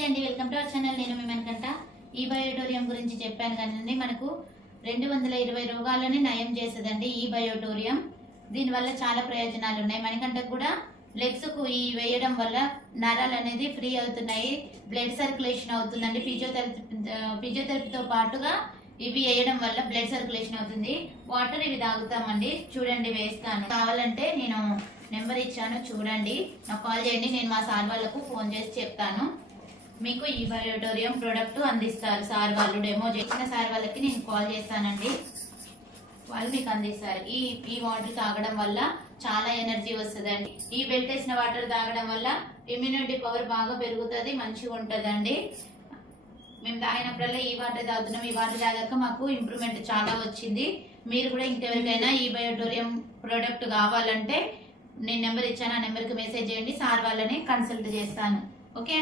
నమస్తే అండి, welcome to our channel. నేను మీ మనకంట ఈ బయోటోరియం గురించి చెప్పాను కానీ మనకు 220 రోగాలని నయం చేసేదండి ఈ బయోటోరియం. దీనివల్ల చాలా ప్రయోజనాలు ఉన్నాయి. మనకంటకు కూడా లెగ్స్ కు ఈ వేయడం వల్ల నరాలు అనేది ఫ్రీ అవుతున్నాయి, బ్లడ్ సర్క్యులేషన్ అవుతుందండి. ఫిజియోథెరపీతో పాటుగా ఇవి వేయడం వల్ల బ్లడ్ సర్క్యులేషన్ అవుతుంది. వాటర్ ఇవి తాగుతామండి. చూడండి, వేస్తాను. కావాలంటే నేను నెంబర్ ఇచ్చాను, చూడండి, నాకు కాల్ చేయండి. నేను మా సార్ వాళ్ళకు ఫోన్ చేసి చెప్తాను. మీకు ఈ బయోటోరియం ప్రోడక్ట్ అందిస్తారు. సార్ వాళ్ళు డెమో చేసిన సార్ వాళ్ళకి నేను కాల్ చేస్తానండి, వాళ్ళు మీకు అందిస్తారు. ఈ వాటర్ తాగడం వల్ల చాలా ఎనర్జీ వస్తుందండి. ఈ బెల్ట్ వేసిన వాటర్ తాగడం వల్ల ఇమ్యూనిటీ పవర్ బాగా పెరుగుతుంది, మంచిగా ఉంటుందండి. మేము తాగినప్పుడల్లా ఈ వాటర్ తాగుతున్నాం. ఈ వాటర్ తాగాక మాకు ఇంప్రూవ్మెంట్ చాలా వచ్చింది. మీరు కూడా ఇంకెవరికైనా ఈ బయోటోరియం ప్రోడక్ట్ కావాలంటే నేను నెంబర్ ఇచ్చాను, ఆ నెంబర్కి మెసేజ్ చేయండి. సార్ వాళ్ళని కన్సల్ట్ చేస్తాను. ఓకే.